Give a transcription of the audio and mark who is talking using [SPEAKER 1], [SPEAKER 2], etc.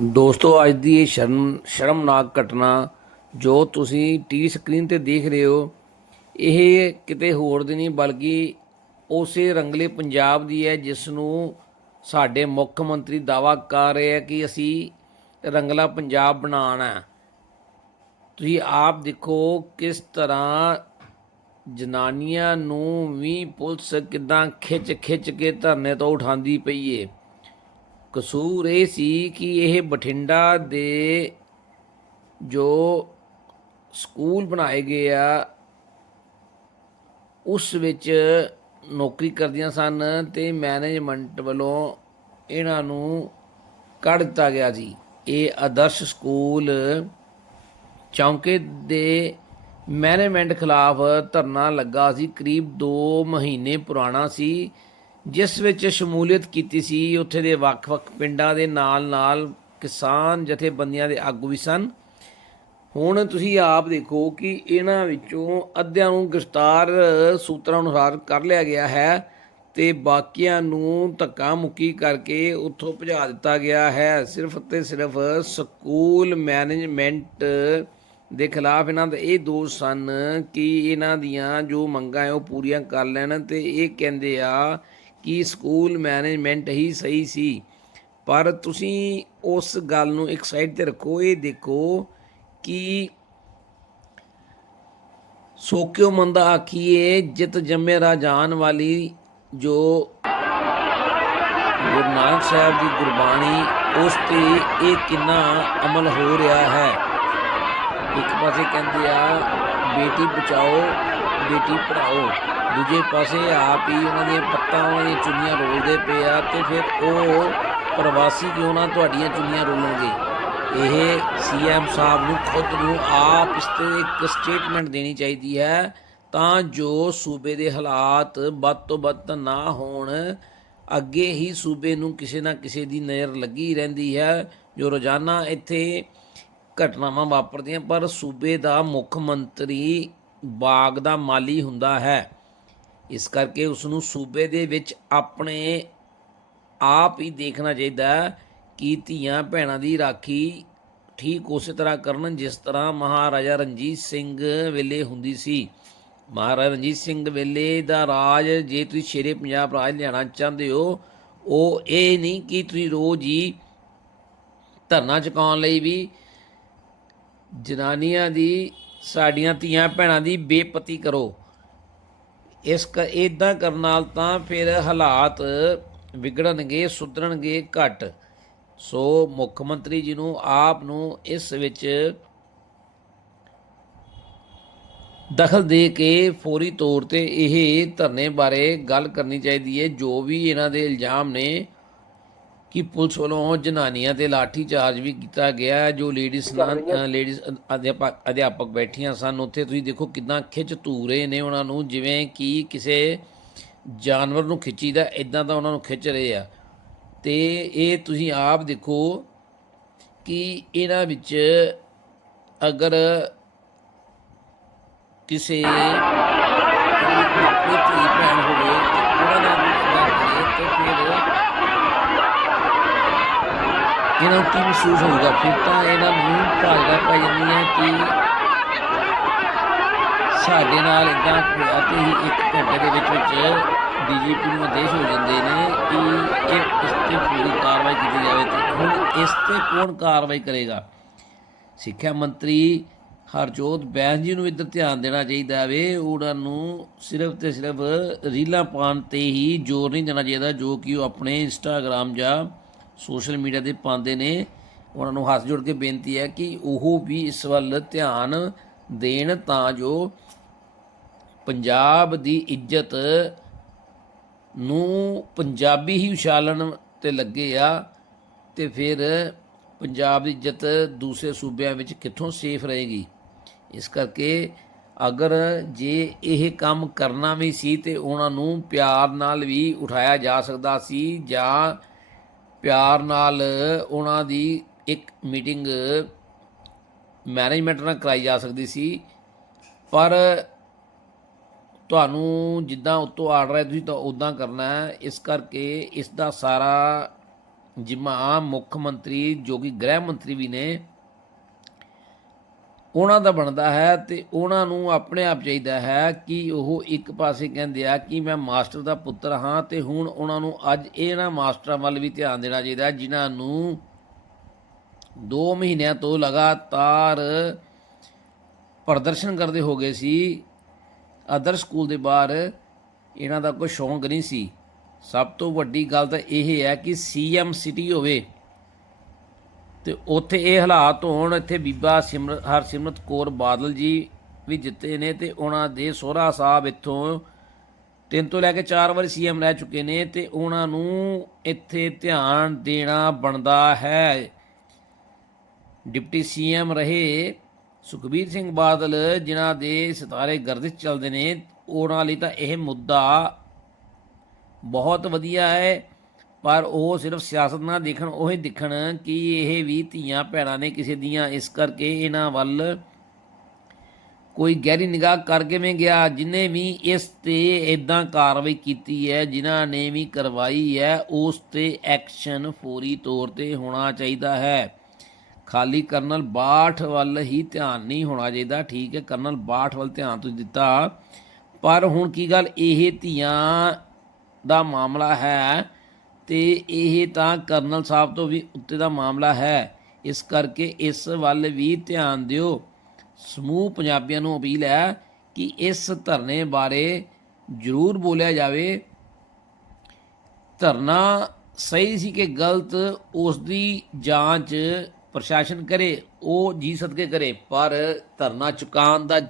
[SPEAKER 1] ਦੋਸਤੋ, ਅੱਜ ਦੀ ਇਹ ਸ਼ਰਮ, ਸ਼ਰਮਨਾਕ ਘਟਨਾ ਜੋ ਤੁਸੀਂ ਟੀਵੀ ਸਕਰੀਨ ਤੇ ਦੇਖ ਰਹੇ ਹੋ, ਇਹ ਕਿਤੇ ਹੋਰ ਦੀ ਨਹੀਂ, ਬਲਕਿ ਉਸੇ ਰੰਗਲੇ ਪੰਜਾਬ ਦੀ ਹੈ ਜਿਸ ਨੂੰ ਸਾਡੇ ਮੁੱਖ ਮੰਤਰੀ ਦਾਵਾ ਕਰ ਰਹੇ ਹੈ ਕਿ ਅਸੀਂ ਰੰਗਲਾ ਪੰਜਾਬ ਬਣਾਉਣਾ ਤੁਸੀਂ ਆਪ ਦੇਖੋ ਕਿਸ ਤਰ੍ਹਾਂ ਜਨਾਨੀਆਂ ਨੂੰ ਵੀ ਪੁਲਿਸ ਕਿਦਾਂ ਖਿੱਚ ਖਿੱਚ ਕੇ ਧਰਨੇ ਤੋਂ ਉਠਾਉਂਦੀ ਪਈ ਏ। ਕਸੂਰ ਇਹ ਸੀ ਕਿ ਇਹ ਬਠਿੰਡਾ ਦੇ ਜੋ ਸਕੂਲ ਬਣਾਏ ਗਏ ਆ, ਉਸ ਵਿੱਚ ਨੌਕਰੀ ਕਰਦੀਆਂ ਸਨ ਤੇ ਮੈਨੇਜਮੈਂਟ ਵੱਲੋਂ ਇਹਨਾਂ ਨੂੰ ਕੱਢ ਦਿੱਤਾ ਗਿਆ ਸੀ। ਇਹ ਆਦਰਸ਼ ਸਕੂਲ ਚੌਂਕੇ ਦੇ ਮੈਨੇਜਮੈਂਟ ਖਿਲਾਫ ਧਰਨਾ ਲੱਗਾ ਸੀ। ਕਰੀਬ 2 ਮਹੀਨੇ ਪੁਰਾਣਾ ਸੀ। ਜਿਸ ਵਿੱਚ ਸ਼ਮੂਲੀਅਤ ਕੀਤੀ ਸੀ, ਉੱਥੇ ਦੇ ਵੱਖ-ਵੱਖ ਪਿੰਡਾਂ ਦੇ ਨਾਲ-ਨਾਲ ਕਿਸਾਨ ਜਥੇਬੰਦੀਆਂ ਦੇ ਆਗੂ ਵੀ ਸਨ। ਹੁਣ ਤੁਸੀਂ ਆਪ ਦੇਖੋ ਕਿ ਇਹਨਾਂ ਵਿੱਚੋਂ ਅੱਧਿਆਂ ਨੂੰ ਗ੍ਰਿਫਤਾਰ ਸੂਤਰਾਂ ਅਨੁਸਾਰ ਕਰ ਲਿਆ ਗਿਆ ਹੈ ਤੇ ਬਾਕੀਆਂ ਨੂੰ ਧੱਕਾ ਮੁੱਕੀ ਕਰਕੇ ਉੱਥੋਂ ਭਜਾ ਦਿੱਤਾ ਗਿਆ ਹੈ। ਸਿਰਫ ਤੇ ਸਿਰਫ ਸਕੂਲ ਮੈਨੇਜਮੈਂਟ ਦੇ ਖਿਲਾਫ ਇਹਨਾਂ ਦਾ ਇਹ ਦੋਸ਼ ਸਨ ਕਿ ਇਹਨਾਂ ਦੀਆਂ ਜੋ ਮੰਗਾਂ ਹੈ ਉਹ ਪੂਰੀਆਂ ਕਰ ਲੈਣ ਤੇ ਇਹ ਕਹਿੰਦੇ ਆ ਕਿ ਸਕੂਲ ਮੈਨੇਜਮੈਂਟ ਹੀ ਸਹੀ ਸੀ। ਪਰ ਤੁਸੀਂ ਉਸ ਗੱਲ ਨੂੰ ਇੱਕ ਸਾਈਡ ਤੇ ਰੱਖੋ, ਇਹ ਦੇਖੋ ਕਿ ਸੋਕਿਓ ਮੰਦਾ ਆਖੀਏ, ਜਿਤ ਜੰਮੇ ਰਾਜਾਨ ਵਾਲੀ ਜੋ ਗੁਰੂ ਨਾਨਕ ਸਾਹਿਬ ਦੀ ਗੁਰਬਾਣੀ, ਉਸ ਤੇ ਇਹ ਕਿੰਨਾ ਅਮਲ ਹੋ ਰਿਹਾ ਹੈ। ਇੱਕ ਪਾਸੇ ਕਹਿੰਦੇ ਆ, ਬੇਟੀ ਬਚਾਓ, ਬੇਟੀ ਪੜਾਓ ਦੂਜੇ ਪਾਸੇ ਆਪ ਹੀ ਉਹਨਾਂ ਦੀਆਂ ਪੱਤਾਂ, ਉਹਨਾਂ ਦੀਆਂ ਚੁੰਨੀਆਂ ਰੋਲਦੇ ਪਏ ਆ ਤੇ ਫਿਰ ਉਹ ਪ੍ਰਵਾਸੀ ਕਿਉਂ ਨਾ ਤੁਹਾਡੀਆਂ ਚੁੰਨੀਆਂ ਰੋਲਣਗੇ? ਇਹ ਸੀਐਮ ਸਾਹਿਬ ਨੂੰ ਖੁਦ ਨੂੰ ਆਪ ਇਸ ਤੇ ਇੱਕ ਸਟੇਟਮੈਂਟ ਦੇਣੀ ਚਾਹੀਦੀ ਹੈ ਤਾਂ ਜੋ ਸੂਬੇ ਦੇ ਹਾਲਾਤ ਵੱਧ ਤੋਂ ਵੱਧ ਨਾ ਹੋਣ। ਅੱਗੇ ਹੀ ਸੂਬੇ ਨੂੰ ਕਿਸੇ ਨਾ ਕਿਸੇ ਦੀ ਨਜ਼ਰ ਲੱਗੀ ਰਹਿੰਦੀ ਹੈ, ਜੋ ਰੋਜ਼ਾਨਾ ਇੱਥੇ ਘਟਨਾਵਾਂ ਵਾਪਰਦੀਆਂ, ਪਰ ਸੂਬੇ ਦਾ ਮੁੱਖ ਮੰਤਰੀ ਬਾਗ ਦਾ ਮਾਲੀ ਹੁੰਦਾ ਹੈ। ਇਸ ਕਰਕੇ ਉਸ ਨੂੰ ਸੂਬੇ ਦੇ ਵਿੱਚ ਆਪਣੇ ਆਪ ਹੀ ਦੇਖਣਾ ਚਾਹੀਦਾ ਕਿ ਧੀਆਂ ਭੈਣਾਂ ਦੀ ਰਾਖੀ ਠੀਕ ਉਸੇ ਤਰ੍ਹਾਂ ਕਰਨ ਜਿਸ ਤਰ੍ਹਾਂ ਮਹਾਰਾਜਾ ਰਣਜੀਤ ਸਿੰਘ ਵੇਲੇ ਹੁੰਦੀ ਸੀ। ਮਹਾਰਾਜਾ ਰਣਜੀਤ ਸਿੰਘ ਵੇਲੇ ਦਾ ਰਾਜ ਜੇ ਤੁਸੀਂ ਸ਼ੇਰੇ ਪੰਜਾਬ ਰਾਜ ਲਿਆਣਾ ਚਾਹੁੰਦੇ ਹੋ, ਉਹ ਇਹ ਨਹੀਂ ਕਿ ਤੁਸੀਂ ਰੋਜ਼ ਹੀ ਧਰਨਾ ਚੁਕਾਉਣ ਲਈ ਵੀ ਜਨਾਨੀਆਂ ਦੀ, ਸਾਡੀਆਂ ਧੀਆਂ ਭੈਣਾਂ ਦੀ ਬੇਪਤੀ ਕਰੋ। ਇਸ ਕ ਇਦਾਂ ਕਰਨ ਨਾਲ ਤਾਂ ਫਿਰ ਹਾਲਾਤ ਵਿਗੜਨਗੇ, ਸੁਧਰਨਗੇ ਘਟ। ਸੋ ਮੁੱਖ ਮੰਤਰੀ ਜੀ ਨੂੰ, ਆਪ ਨੂੰ ਇਸ ਵਿੱਚ ਦਖਲ ਦੇ ਕੇ ਫੌਰੀ ਤੌਰ ਤੇ ਇਹ ਧਰਨੇ ਬਾਰੇ ਗੱਲ ਕਰਨੀ ਚਾਹੀਦੀ ਹੈ। ਜੋ ਵੀ ਇਹਨਾਂ ਦੇ ਇਲਜ਼ਾਮ ਨੇ ਕਿ ਪੁਲਿਸ ਵੱਲੋਂ ਜਨਾਨੀਆਂ ਤੇ ਲਾਠੀ ਚਾਰਜ ਵੀ ਕੀਤਾ ਗਿਆ। ਜੋ ਲੇਡੀਜ਼ ਨਾਲ ਲੇਡੀਜ਼ ਅਧਿਆਪਕ ਅਧਿਆਪਕ ਬੈਠੀਆਂ ਸਨ ਉੱਥੇ ਤੁਸੀਂ ਦੇਖੋ ਕਿਦਾਂ ਖਿੱਚ ਧੂ ਰਹੇ ਨੇ ਉਹਨਾਂ ਨੂੰ ਜਿਵੇਂ ਕਿ ਕਿਸੇ ਜਾਨਵਰ ਨੂੰ ਖਿੱਚੀਦਾ ਇਦਾਂ ਤਾਂ ਉਹਨਾਂ ਨੂੰ ਖਿੱਚ ਰਹੇ ਆ ਤੇ ਇਹ ਤੁਸੀਂ ਆਪ ਦੇਖੋ ਕਿ ਇਹਨਾਂ ਵਿੱਚ ਅਗਰ ਕਿਸੇ ਆਪਣੀ ਧੀ ਭੈਣ ਹੋਵੇ ਤੇ ਉਹਨਾਂ ਨਾਲ ਗੱਲ ਕਰੇ ਤੇ ਫਿਰ ਇਹਨਾਂ ਨੂੰ ਕੀ ਮਹਿਸੂਸ ਹੋਊਗਾ ਫਿਰ ਤਾਂ ਇਹਨਾਂ ਨੂੰ ਭਾਲਦਾ ਪੈ ਜਾਂਦੀ ਹੈ ਕਿ ਸਾਡੇ ਨਾਲ ਇਦਾਂ ਹੋਇਆ ਤੇ ਹੀ ਇੱਕ ਘੰਟੇ ਦੇ ਵਿੱਚ ਵਿੱਚ ਡੀਜੀਪੀ ਨੂੰ ਆਦੇਸ਼ ਹੋ ਜਾਂਦੇ ਨੇ ਕਿ ਇਹ ਇਸ ਤੇ ਪੂਰੀ ਕਾਰਵਾਈ ਕੀਤੀ ਜਾਵੇ ਤੇ ਹੁਣ ਇਸ ਤੇ ਕੌਣ ਕਾਰਵਾਈ ਕਰੇਗਾ? ਸਿੱਖਿਆ ਮੰਤਰੀ ਹਰਜੋਤ ਬੈਂਸ ਜੀ ਨੂੰ ਇੱਧਰ ਧਿਆਨ ਦੇਣਾ ਚਾਹੀਦਾ ਵੇ। ਉਹਨਾਂ ਨੂੰ ਸਿਰਫ ਤੇ ਸਿਰਫ ਰੀਲਾਂ ਪਾਉਣ ਤੇ ਹੀ ਜ਼ੋਰ ਨਹੀਂ ਦੇਣਾ ਚਾਹੀਦਾ, ਜੋ ਕਿ ਉਹ ਆਪਣੇ ਇੰਸਟਾਗ੍ਰam ਜਾਂ ਸੋਸ਼ਲ ਮੀਡੀਆ ਤੇ ਪਾਉਂਦੇ ਨੇ, ਉਹਨਾਂ ਨੂੰ ਹੱਥ ਜੋੜ ਕੇ ਬੇਨਤੀ ਹੈ ਕਿ ਉਹ ਵੀ ਇਸ ਵੱਲ ਧਿਆਨ ਦੇਣ ਤਾਂ ਜੋ ਪੰਜਾਬ ਦੀ ਇੱਜ਼ਤ ਨੂੰ ਪੰਜਾਬੀ ਹੀ ਉਛਾਲਣ ਤੇ ਲੱਗੇ ਆ ਤੇ ਫਿਰ ਪੰਜਾਬ ਦੀ ਇੱਜ਼ਤ ਦੂਸਰੇ ਸੂਬਿਆਂ ਵਿੱਚ ਕਿੱਥੋਂ ਸੇਫ ਰਹੇਗੀ? ਇਸ ਕਰਕੇ ਅਗਰ ਜੇ ਇਹ ਕੰਮ ਕਰਨਾ ਵੀ ਸੀ ਤੇ ਉਹਨਾਂ ਨੂੰ ਪਿਆਰ ਨਾਲ ਵੀ ਉਠਾਇਆ ਜਾ ਸਕਦਾ ਸੀ ਜਾਂ ਪਿਆਰ ਨਾਲ ਉਹਨਾਂ ਦੀ ਇੱਕ ਮੀਟਿੰਗ ਮੈਨੇਜਮੈਂਟ ਨਾਲ ਕਰਾਈ ਜਾ ਸਕਦੀ ਸੀ। ਪਰ ਤੁਹਾਨੂੰ ਜਿੱਦਾਂ ਉੱਤੋਂ ਆਰਡਰ ਹੈ ਤੁਸੀਂ ਤਾਂ ਉਦਾਂ ਕਰਨਾ ਹੈ। ਇਸ ਕਰਕੇ ਇਸ ਦਾ ਸਾਰਾ ਜਿਮਾ ਮੁੱਖ ਮੰਤਰੀ ਜੋ ਕਿ ਗ੍ਰਹਿ ਮੰਤਰੀ ਵੀ ਨੇ ਉਹਨਾਂ ਦਾ ਬਣਦਾ ਹੈ ਤੇ ਉਹਨਾਂ ਨੂੰ ਆਪਣੇ ਆਪ ਚਾਹੀਦਾ ਹੈ ਕਿ ਉਹ ਇੱਕ ਪਾਸੇ ਕਹਿੰਦੇ ਆ ਕਿ ਮੈਂ ਮਾਸਟਰ ਦਾ ਪੁੱਤਰ ਹਾਂ ਤੇ ਹੁਣ ਉਹਨਾਂ ਨੂੰ ਅੱਜ ਇਹਨਾਂ ਮਾਸਟਰਾਂ ਵੱਲ ਵੀ ਧਿਆਨ ਦੇਣਾ ਚਾਹੀਦਾ ਜਿਨ੍ਹਾਂ ਨੂੰ 2 ਮਹੀਨਿਆਂ ਤੋਂ ਲਗਾਤਾਰ ਪ੍ਰਦਰਸ਼ਨ ਕਰਦੇ ਹੋ ਗਏ ਸੀ ਅਦਰ ਸਕੂਲ ਦੇ ਬਾਹਰ, ਇਹਨਾਂ ਦਾ ਕੋਈ ਸ਼ੌਂਕ ਨਹੀਂ ਸੀ। ਸਭ ਤੋਂ ਵੱਡੀ ਗੱਲ ਤਾਂ ਇਹ ਹੈ ਕਿ ਸੀਐਮ ਸਿਟੀ ਹੋਵੇ ਤੇ ਉੱਥੇ ਇਹ ਹਾਲਾਤ ਹੋਣ, ਇੱਥੇ ਬੀਬਾ ਸਿਮਰ, ਹਰਸਿਮਰਤ ਕੌਰ ਬਾਦਲ ਜੀ ਵੀ ਜਿੱਤੇ ਨੇ ਤੇ ਉਹਨਾਂ ਦੇ ਸੋਹਰਾ ਸਾਹਿਬ ਇੱਥੋਂ ਤਿੰਨ ਤੋਂ ਲੈ ਕੇ ਚਾਰ ਵਾਰੀ ਸੀਐਮ ਰਹਿ ਚੁੱਕੇ ਨੇ ਤੇ ਉਹਨਾਂ ਨੂੰ ਇੱਥੇ ਧਿਆਨ ਦੇਣਾ ਬਣਦਾ ਹੈ। ਡਿਪਟੀ ਸੀਐਮ ਰਹੇ ਸੁਖਬੀਰ ਸਿੰਘ ਬਾਦਲ, ਜਿਨ੍ਹਾਂ ਦੇ ਸਿਤਾਰੇ ਗਰਦਿਸ਼ ਚੱਲਦੇ ਨੇ, ਉਹਨਾਂ ਲਈ ਤਾਂ ਇਹ ਮੁੱਦਾ ਬਹੁਤ ਵਧੀਆ ਹੈ। ਪਰ ਉਹ ਸਿਰਫ ਸਿਆਸਤ ਨਾ ਦੇਖਣ, ਉਹ ਹੀ ਦੇਖਣ ਕਿ ਇਹ ਵੀ ਧੀਆਂ ਭੈਣਾਂ ਨੇ ਕਿਸੇ ਦੀਆਂ, ਇਸ ਕਰਕੇ ਇਹਨਾਂ ਵੱਲ ਕੋਈ ਗਹਿਰੀ ਨਿਗਾਹ ਕਰ ਕਿਵੇਂ ਗਿਆ? ਜਿਨੇ ਵੀ ਇਸ ਤੇ ਇਦਾਂ ਕਾਰਵਾਈ ਕੀਤੀ ਹੈ, ਜਿਨ੍ਹਾਂ ਨੇ ਵੀ ਕਰਵਾਈ ਹੈ, ਉਸ ਤੇ ਐਕਸ਼ਨ ਫੌਰੀ ਤੌਰ ਤੇ ਹੋਣਾ ਚਾਹੀਦਾ ਹੈ। ਖਾਲੀ ਕਰਨਲ ਬਾਠ ਵੱਲ ਹੀ ਧਿਆਨ ਨਹੀਂ ਹੋਣਾ ਚਾਹੀਦਾ, ਠੀਕ ਹੈ, ਕਰਨਲ ਬਾਠ ਵੱਲ ਧਿਆਨ ਤੁਸੀਂ ਦਿੱਤਾ। ਪਰ ਹੁਣ ਕੀ ਗੱਲ? ਇਹ ਧੀਆਂ ਦਾ ਮਾਮਲਾ ਹੈ ਤੇ ਇਹ ਤਾਂ ਕਰਨਲ ਸਾਹਿਬ ਤੋਂ ਵੀ ਉੱਤੇ ਦਾ ਮਾਮਲਾ ਹੈ। ਇਸ ਕਰਕੇ ਇਸ ਵੱਲ ਵੀ ਧਿਆਨ ਦਿਓ। ਸਮੂਹ ਪੰਜਾਬੀਆਂ ਨੂੰ ਅਪੀਲ ਹੈ ਕਿ ਇਸ ਧਰਨੇ ਬਾਰੇ ਜ਼ਰੂਰ ਬੋਲਿਆ ਜਾਵੇ। ਧਰਨਾ ਸਹੀ ਸੀ ਕਿ ਗਲਤ, ਉਸ ਦੀ ਜਾਂਚ ਪ੍ਰਸ਼ਾਸਨ ਕਰੇ, ਉਹ ਜੀ ਸਦਕੇ ਕਰੇ, ਪਰ ਧਰਨਾ ਚੁਕਾਉਣ ਦਾ